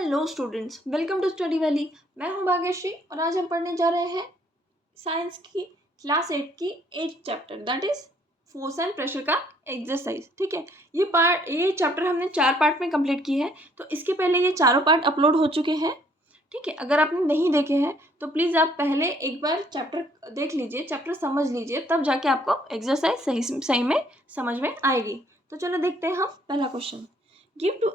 Hello students, welcome to study valley. मैं हूं भाग्यश्री और आज हम पढ़ने जा रहे हैं साइंस की क्लास 8 की 8th chapter that is force and pressure का एक्सरसाइज। ठीक है, ये चैप्टर हमने 4 पार्ट में कंप्लीट की है। तो इसके पहले ये चारों पार्ट अपलोड हो चुके हैं। ठीक है, अगर आपने नहीं देखे हैं तो प्लीज़ आप पहले एक बार चैप्टर देख लीजिए, चैप्टर समझ लीजिए, तब जाके आपको एक्सरसाइज सही में समझ में आएगी। तो चलो देखते हैं हम पहला question. Give two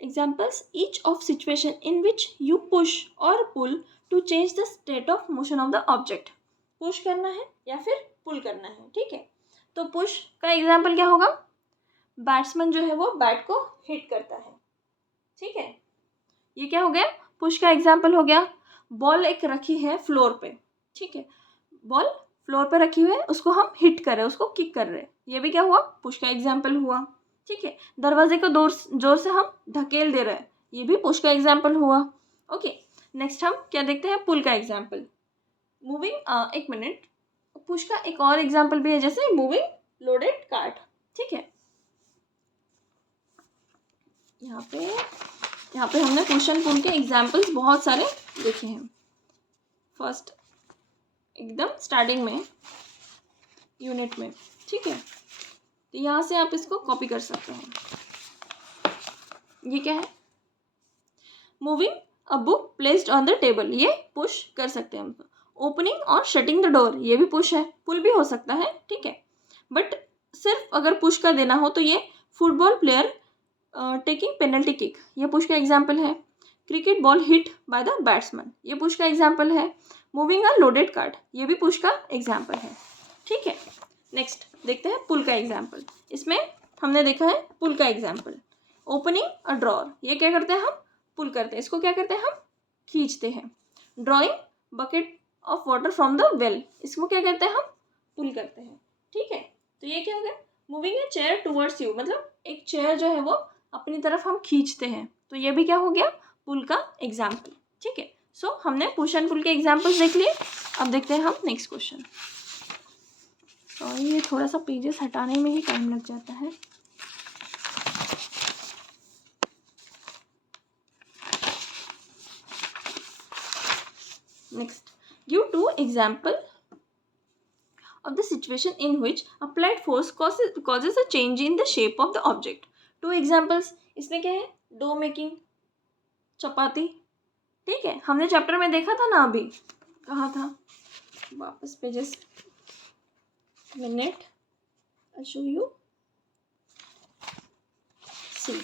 examples each of situation in which you push or pull to change the state of motion of the object। Push करना है या फिर पुल करना है। ठीक है, तो पुश का एग्जाम्पल क्या होगा? बैट्समैन जो है वो बैट को हिट करता है। ठीक है, ये क्या हो गया? पुश का एग्जाम्पल हो गया। बॉल एक रखी है फ्लोर पे। ठीक है, बॉल फ्लोर पे रखी हुई है, उसको हम हिट कर रहे हैं, उसको किक कर रहे हैं, ये भी क्या हुआ? पुश का एग्जाम्पल हुआ। ठीक है, दरवाजे को जोर से हम धकेल दे रहे हैं, ये भी पुश का एग्जाम्पल हुआ। ओके, नेक्स्ट हम क्या देखते हैं? पुल का एग्जाम्पल। मूविंग एक मिनट, पुश का एक और एग्जाम्पल भी है, जैसे मूविंग लोडेड कार्ट। ठीक है, यहाँ पे हमने पुश एंड पुल के एग्जाम्पल्स बहुत सारे देखे हैं। फर्स्ट एकदम स्टार्टिंग में यूनिट में। ठीक है, तो यहाँ से आप इसको कॉपी कर सकते हैं। ये क्या है? Moving a book placed on the table, ये पुश कर सकते हैं हम। ओपनिंग और शटिंग द डोर, ये भी पुश है, पुल भी हो सकता है। ठीक है, बट सिर्फ अगर पुश का देना हो तो ये football player taking penalty kick, ये पुश का एग्जाम्पल है। Cricket ball hit by the batsman, ये पुश का एग्जाम्पल है। मूविंग अ लोडेड कार्ट, ये भी पुश का एग्जाम्पल है। ठीक है, नेक्स्ट देखते हैं पुल का एग्जाम्पल। इसमें हमने देखा है पुल का एग्जाम्पल। ओपनिंग अ ड्रॉर, ये क्या करते हैं? हम पुल करते हैं, इसको क्या करते हैं? हम खींचते हैं। Drawing bucket of water from the well, इसको क्या करते हैं? हम पुल करते हैं। ठीक है, तो ये क्या हो गया? Moving a chair towards you, मतलब एक चेयर जो है वो अपनी तरफ हम खींचते हैं, तो ये भी क्या हो गया? पुल का एग्जाम्पल। ठीक है, सो हमने पुश एंड पुल के एग्जाम्पल्स देख लिए। अब देखते हैं हम नेक्स्ट क्वेश्चन। और ये थोड़ा सा पेजेस हटाने में ही टाइम लग जाता है। Next, give two example of the situation in which applied force causes a change in the shape of the object। Two examples, इसमें क्या है? डो मेकिंग, चपाती। ठीक है, हमने चैप्टर में देखा था ना, अभी कहाँ था? वापस pages, minute, I show you. See,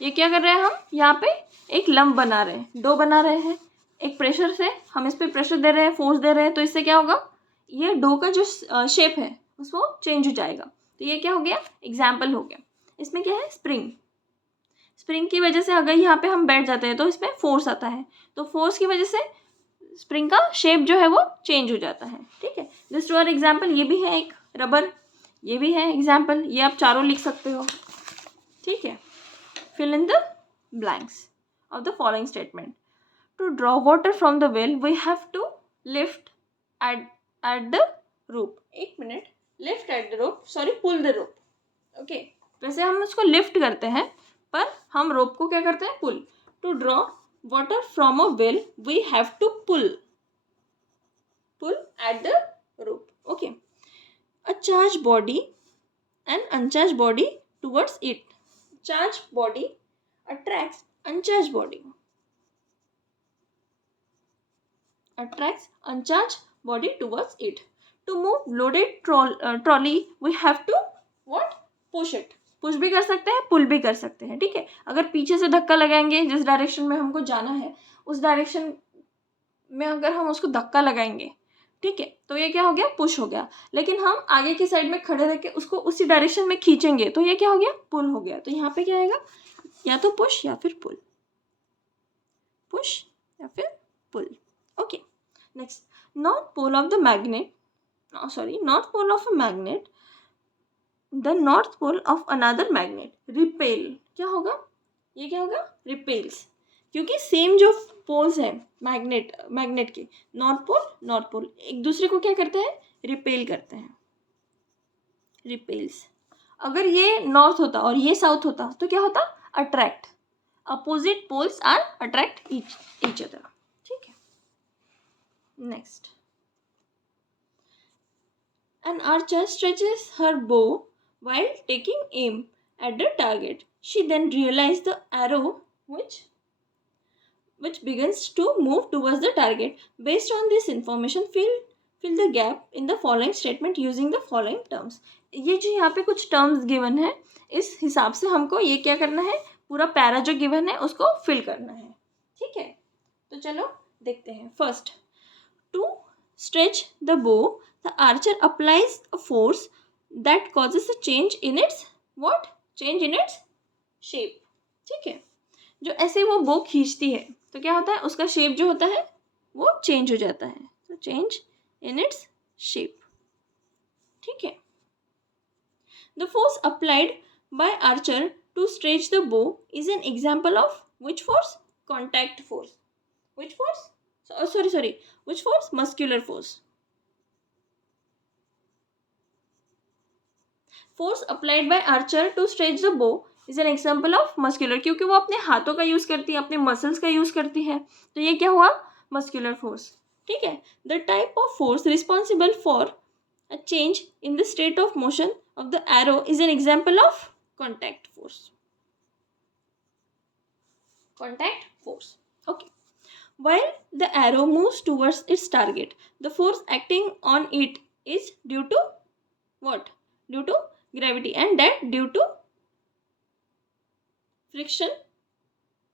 ये क्या कर रहे हैं? हम यहाँ पे एक लंप बना रहे हैं, डो बना रहे हैं। एक प्रेशर से हम इस पे प्रेशर दे रहे हैं, फोर्स दे रहे हैं, तो इससे क्या होगा? ये डो का जो शेप है उसको चेंज हो जाएगा। तो ये क्या हो गया? एग्जाम्पल हो गया। इसमें क्या है? स्प्रिंग की वजह से अगर यहाँ पे हम बैठ जाते हैं तो इसमें फोर्स आता है, तो फोर्स की वजह से स्प्रिंग का शेप जो है वो चेंज हो जाता है। ठीक है, जस्ट फॉर एग्जाम्पल ये भी है एक रबर, ये भी है एग्जाम्पल, ये आप चारों लिख सकते हो। ठीक है, fill in the blanks of the following statement। To draw water from the well we have to lift at the rope। एक minute, lift at the rope, sorry pull the rope। Okay, वैसे हम उसको lift करते हैं पर हम रोप को क्या करते हैं? Pull. To draw water from a well we have to pull at the rope. Okay, a charge body and uncharge body towards it. Charged body attracts uncharged body. Towards it. To move loaded trolley, we have to what? Push it. Push भी कर सकते हैं, पुल भी कर सकते हैं। ठीक है, अगर पीछे से धक्का लगाएंगे, जिस डायरेक्शन में हमको जाना है उस डायरेक्शन में अगर हम उसको धक्का लगाएंगे, ठीक है, तो ये क्या हो गया? पुश हो गया। लेकिन हम आगे की साइड में खड़े रह के उसको उसी डायरेक्शन में खींचेंगे तो ये क्या हो गया? पुल हो गया। तो यहाँ पे क्या आएगा? या तो पुश या फिर पुल, पुश या फिर pull. Okay, next, north pole of the magnet, north pole of a magnet, the north pole of another magnet repel. क्या होगा? ये क्या होगा? रिपेल्स, क्योंकि सेम जो पोल्स है मैग्नेट के, नॉर्थ पोल एक दूसरे को क्या करते हैं? रिपेल करते हैं, रिपेल्स। अगर ये नॉर्थ होता और ये साउथ होता तो क्या होता? Attract. Opposite poles are attract each other. ठीक है. Next, an archer stretches her bow while taking aim at the target. She then realizes the arrow which begins to move towards the target. Based on this information, fill the gap in the following statement using the following terms. ये जो यहाँ पे कुछ terms given है, इस हिसाब से हमको ये क्या करना है, पूरा पैरा जो गिवन है उसको फिल करना है. ठीक है, तो चलो देखते हैं. First, to stretch the bow, the archer applies a force that causes a change in its shape. ठीक है, जो ऐसे वो बो खींचती है तो क्या होता है, उसका शेप जो होता है वो चेंज हो जाता है. तो चेंज इन इट्स शेप. ठीक है. The force applied by archer to stretch the bow is an example of which force? Contact force. Which force? Which force? Muscular force. Force applied by archer to stretch the bow is an example of muscular, क्योंकि वो अपने हाथों का use करती है, अपने muscles का use करती है, तो ये क्या हुआ, मस्कुलर फोर्स. ठीक है. The type of force responsible for a change in the state of motion of the arrow is an example of contact force. Contact force. Okay. While the arrow moves towards its target, the force acting on it is due to what? Due to gravity, and that due to friction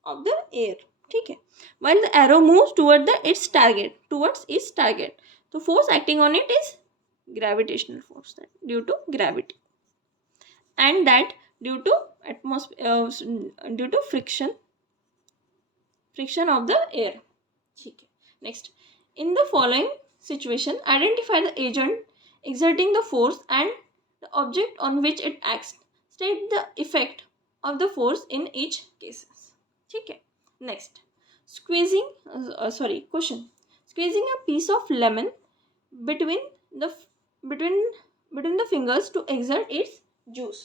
of the air. ठीक है. While the arrow moves towards its target, the force acting on it is gravitational force, that due to gravity, and that due to friction of the air. ठीक है. Next, in the following situation, identify the agent exerting the force and the object on which it acts. State the effect of the force in each case. ठीक है. Next, question. Squeezing a piece of lemon between the fingers to exert its juice.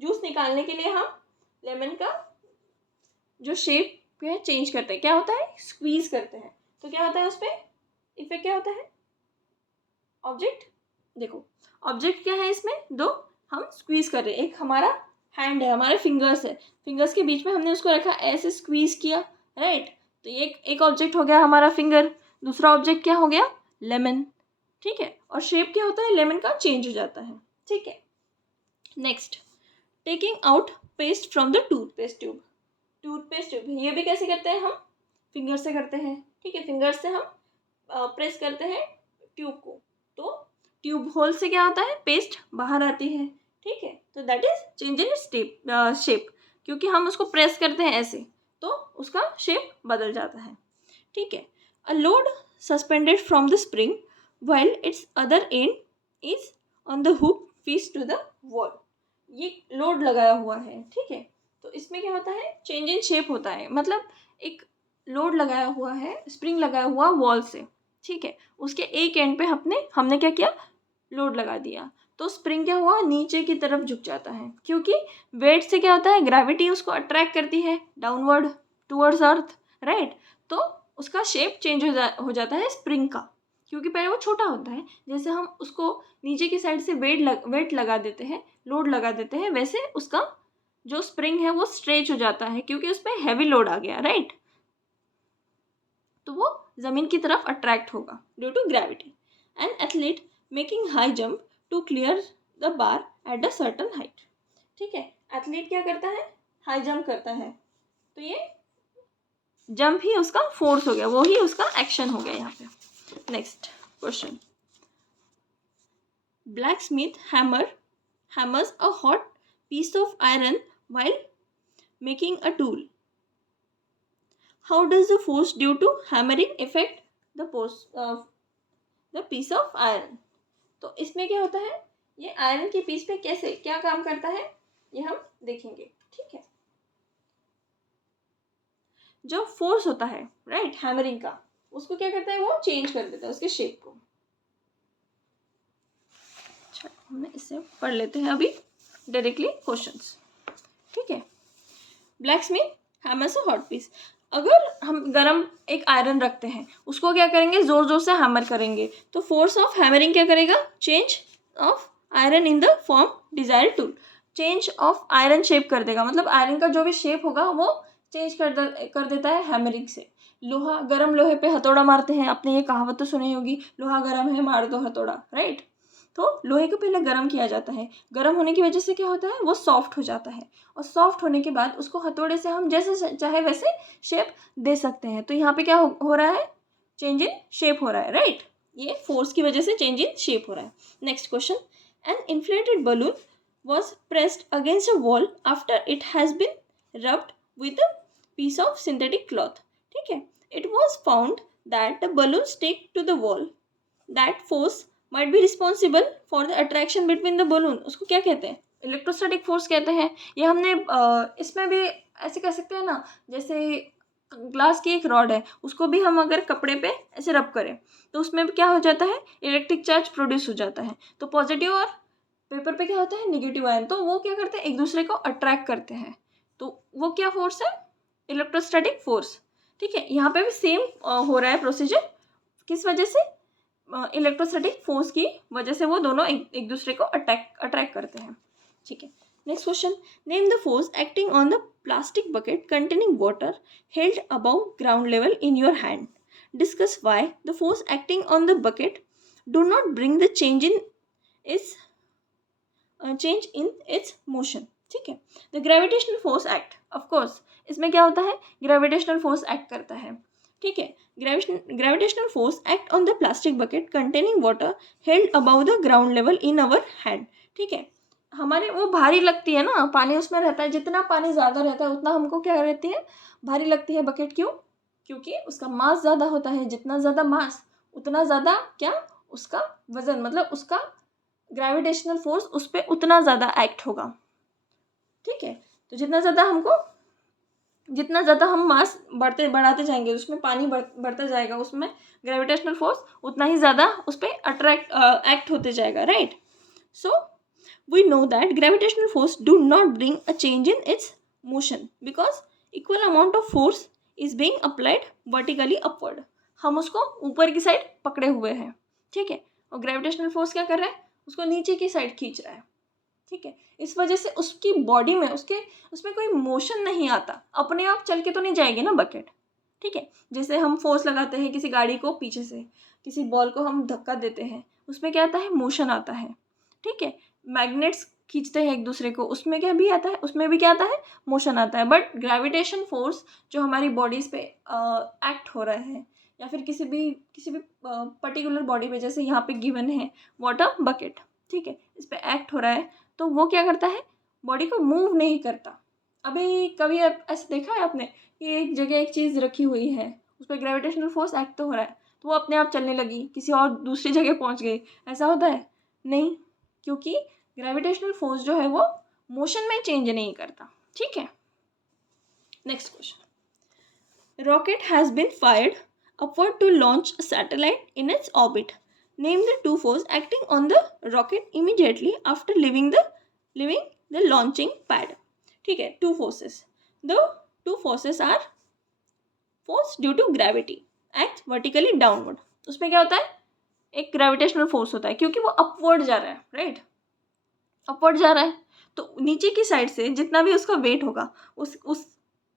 Juice निकालने के लिए हम lemon का जो shape है change करते हैं. क्या होता है, स्क्वीज करते हैं. तो क्या होता है उस पर इफेक्ट, क्या होता है, ऑब्जेक्ट. देखो ऑब्जेक्ट क्या है इसमें, दो हम स्क्वीज कर रहे हैं. एक हमारा हैंड है, हमारे फिंगर्स है, फिंगर्स के बीच में हमने उसको रखा, ऐसे स्क्वीज किया, राइट. तो ये एक ऑब्जेक्ट हो गया हमारा फिंगर. दूसरा ऑब्जेक्ट क्या हो गया, लेमन. ठीक है. और शेप क्या होता है, लेमन का चेंज हो जाता है. ठीक है. Next, taking out paste from the toothpaste tube. ये भी कैसे करते हैं, हम फिंगर से करते हैं. ठीक है. फिंगर से हम प्रेस करते हैं ट्यूब को, तो ट्यूब होल से क्या होता है, पेस्ट बाहर आती है. ठीक है. तो that is change in shape, क्योंकि हम उसको प्रेस करते हैं ऐसे, तो उसका शेप बदल जाता है. ठीक है. A load suspended from the spring while its other end is on the hook fixed to the wall. ये लोड लगाया हुआ है. ठीक है. तो इसमें क्या होता है, चेंज इन शेप होता है. मतलब एक लोड लगाया हुआ है, स्प्रिंग लगाया हुआ वॉल से. ठीक है. उसके एक एंड पे हमने क्या किया, लोड लगा दिया, तो स्प्रिंग क्या हुआ, नीचे की तरफ झुक जाता है, क्योंकि वेट से क्या होता है, ग्रेविटी उसको अट्रैक्ट करती है डाउनवर्ड टूवर्ड्स अर्थ, राइट. तो उसका शेप चेंज हो जाता है स्प्रिंग का, क्योंकि पहले वो छोटा होता है. जैसे हम उसको नीचे की साइड से वेट लगा देते हैं, लोड लगा देते हैं, वैसे उसका जो स्प्रिंग है वो स्ट्रेच हो जाता है, क्योंकि उस पर हैवी लोड आ गया, राइट. तो वो जमीन की तरफ अट्रैक्ट होगा due to gravity. An athlete making high jump to clear the bar at a certain height. ठीक है. एथलीट क्या करता है, हाई जंप करता है, तो ये जंप ही उसका फोर्स हो गया, वो ही उसका एक्शन हो गया यहाँ पे. Next question, black Smith hammers a hot piece of iron while making a tool. How does the force due to hammering affect the piece of iron? तो इसमें क्या होता है, ये आयरन की पीस पे कैसे क्या काम करता है, ये हम देखेंगे. ठीक है. जो फोर्स होता है, राइट, हैमरिंग का, उसको क्या करता है, वो चेंज कर देता है उसके शेप को. अच्छा, हम इसे पढ़ लेते हैं अभी डायरेक्टली क्वेश्चंस. ठीक है. ब्लैकस्मिथ हैमर से हॉट पीस। अगर हम गरम एक आयरन रखते हैं, उसको क्या करेंगे, ज़ोर ज़ोर से हैमर करेंगे, तो फोर्स ऑफ हैमरिंग क्या करेगा, change of iron in the form desired tool, change of iron shape कर देगा, मतलब आयरन का जो भी शेप होगा वो चेंज कर देता है हैमरिंग से। लोहा, गरम लोहे पे हथौड़ा मारते हैं, आपने ये कहावत तो सुनी होगी, लोहा गरम है मार दो हथौड़ा, राइट। तो लोहे को पहले गर्म किया जाता है, गर्म होने की वजह से क्या होता है, वो सॉफ्ट हो जाता है, और सॉफ्ट होने के बाद उसको हथौड़े से हम जैसे चाहे वैसे शेप दे सकते हैं। तो यहाँ पे क्या हो रहा है, चेंज इन शेप हो रहा है, राइट। ये फोर्स की वजह से चेंज इन शेप हो रहा है। Next question, an inflated balloon was pressed against a wall after it has been rubbed with a piece of synthetic cloth, ठीक है। It was found that the balloon stick to the wall, that force might be responsible for the attraction between the balloon. उसको क्या कहते हैं, electrostatic force कहते हैं। ये हमने इसमें भी ऐसे कह सकते हैं ना, जैसे ग्लास की एक रॉड है, उसको भी हम अगर कपड़े पे ऐसे रब करें तो उसमें भी क्या हो जाता है, इलेक्ट्रिक चार्ज प्रोड्यूस हो जाता है। तो पॉजिटिव और पेपर पे क्या होता है, नेगेटिव आयन, तो वो क्या करते हैं, एक दूसरे को अट्रैक्ट करते हैं। तो वो क्या फोर्स है, इलेक्ट्रोस्टैटिक फोर्स, ठीक है। यहाँ पे भी सेम हो रहा है प्रोसीजर, किस वजह से, इलेक्ट्रोस्टैटिक फोर्स की वजह से वो दोनों एक दूसरे को अट्रैक्ट करते हैं, ठीक है। Next question, name the force acting on the plastic bucket containing water held above ground level in your hand, discuss why the force acting on the bucket do not bring the change in its motion, ठीक है। The gravitational force act, of course इसमें क्या होता है, gravitational force act करता है, ठीक है। Gravitational force act on the plastic bucket containing water held above the ground level in our hand, ठीक है। हमारे वो भारी लगती है ना, पानी उसमें रहता है, जितना पानी ज़्यादा रहता है उतना हमको क्या रहती है, भारी लगती है बकेट, क्यों, क्योंकि उसका मास ज़्यादा होता है, जितना ज़्यादा मास उतना ज़्यादा क्या, उसका वजन, मतलब उसका ग्रेविटेशनल फोर्स उस पर उतना ज़्यादा एक्ट होगा, ठीक है। तो जितना ज़्यादा हम मास बढ़ाते जाएंगे, उसमें पानी बढ़ता जाएगा, उसमें ग्रेविटेशनल फोर्स उतना ही ज़्यादा उस पर एक्ट होते जाएगा, right. So we know that gravitational force do not bring a change in its motion because equal amount of force is being applied vertically upward. हम उसको ऊपर की साइड पकड़े हुए हैं, ठीक है, और ग्रेविटेशनल फोर्स क्या कर रहा है, उसको नीचे की साइड खींच रहा है, ठीक है। इस वजह से उसकी बॉडी में उसमें कोई मोशन नहीं आता, अपने आप चल के तो नहीं जाएगी ना बकेट, ठीक है। जैसे हम फोर्स लगाते हैं किसी गाड़ी को पीछे से, किसी बॉल को हम धक्का देते हैं, उसमें क्या आता है, मोशन आता है, ठीक है। मैग्नेट्स खींचते हैं एक दूसरे को, उसमें क्या भी आता है, उसमें भी क्या आता है, मोशन आता है। बट ग्रेविटेशन फोर्स जो हमारी बॉडीज पे एक्ट हो रहा है, या फिर किसी भी पर्टिकुलर बॉडी पे, जैसे यहाँ पे गिवन है वाटर बकेट, ठीक है, इस पे एक्ट हो रहा है, तो वो क्या करता है, बॉडी को मूव नहीं करता। अभी कभी ऐसे देखा है आपने कि एक जगह एक चीज़ रखी हुई है, उस पर ग्रेविटेशनल फोर्स एक्ट तो हो रहा है, तो वो अपने आप चलने लगी, किसी और दूसरी जगह पहुंच गई, ऐसा होता है नहीं, क्योंकि ग्रेविटेशनल फोर्स जो है वो मोशन में चेंज नहीं करता, ठीक है। Next question, rocket has been fired upward to launch a satellite in its orbit. Name the two forces acting on the rocket immediately after leaving the launching pad. ठीक है, two forces. The two forces are force due to gravity acts vertically downward. उसमें क्या होता है, एक gravitational force होता है क्योंकि वो अपवर्ड जा रहा है, राइट, अपवर्ड जा रहा है, तो नीचे की साइड से जितना भी उसका वेट होगा उस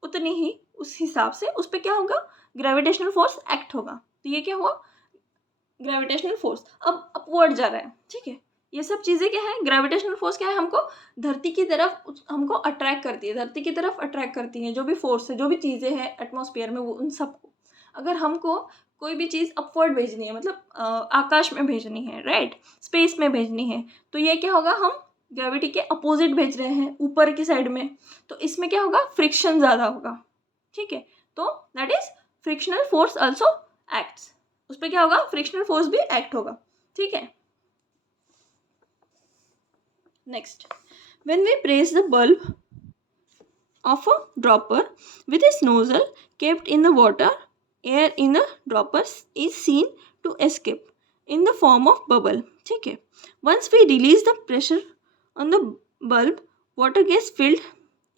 उतनी ही उस हिसाब से उस पर क्या होगा, ग्रेविटेशनल फोर्स एक्ट होगा। तो ये क्या हुआ, ग्रेविटेशनल फोर्स अब अपवर्ड जा रहा है, ठीक है। ये सब चीज़ें क्या है, ग्रेविटेशनल फोर्स क्या है, हमको धरती की तरफ हमको अट्रैक्ट करती है, धरती की तरफ अट्रैक्ट करती है, जो भी फोर्स है, जो भी चीज़ें हैं एटमॉस्फेयर में, वो उन सबको, अगर हमको कोई भी चीज़ अपवर्ड भेजनी है, मतलब आकाश में भेजनी है, राइट, स्पेस में भेजनी है, तो ये क्या होगा, हम ग्रेविटी के अपोजिट भेज रहे हैं ऊपर की साइड में, तो इसमें क्या होगा, फ्रिक्शन ज़्यादा होगा, ठीक है। तो that is frictional force also acts, उस पर क्या होगा, फ्रिक्शनल फोर्स भी एक्ट होगा, ठीक है। Next, when we press the bulb of a dropper with its nozzle kept in the water, air in the dropper is seen to escape in the form of bubble, ठीक है। Once we release the pressure on the bulb, water gets filled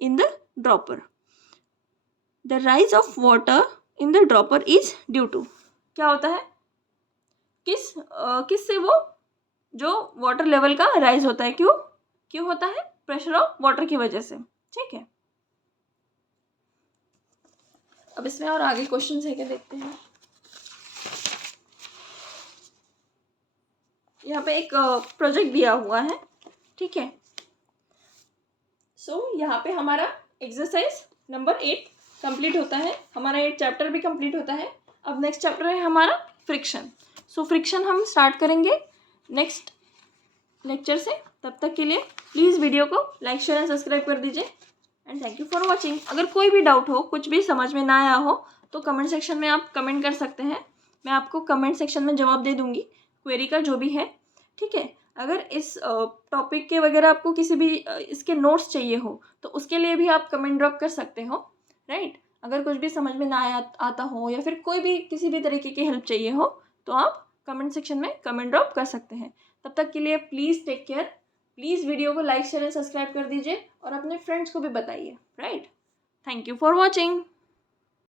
in the dropper. The rise of water in the dropper is due to, क्या होता है, किससे वो जो water level का rise होता है, क्यों होता है, प्रेशर ऑफ वाटर की वजह से। ठीक है, अब इसमें और आगे क्वेश्चंस है क्या, देखते हैं। यहाँ पे एक प्रोजेक्ट दिया हुआ है, ठीक है। सो यहाँ पे हमारा एक्सरसाइज नंबर 8 कंप्लीट होता है, हमारा 8 चैप्टर भी कंप्लीट होता है। अब नेक्स्ट चैप्टर है हमारा फ्रिक्शन। सो फ्रिक्शन हम स्टार्ट करेंगे नेक्स्ट लेक्चर से। तब तक के लिए प्लीज़ वीडियो को लाइक शेयर एंड सब्सक्राइब कर दीजिए and thank you for watching. अगर कोई भी डाउट हो, कुछ भी समझ में ना आया हो तो कमेंट सेक्शन में आप कमेंट कर सकते हैं, मैं आपको कमेंट सेक्शन में जवाब दे दूँगी क्वेरी का जो भी है। ठीक है, अगर इस टॉपिक के वगैरह आपको किसी भी इसके नोट्स चाहिए हो तो उसके लिए भी आप कमेंट ड्रॉप कर सकते हो, राइट। अगर कुछ भी समझ में ना आता हो या फिर कोई भी किसी भी तरीके की हेल्प चाहिए हो तो आप कमेंट सेक्शन में कमेंट ड्रॉप कर सकते हैं। तब तक के लिए please take care, please video को लाइक शेयर एंड सब्सक्राइब कर दीजिए और अपने फ्रेंड्स को भी बताइए, right. Thank you for watching.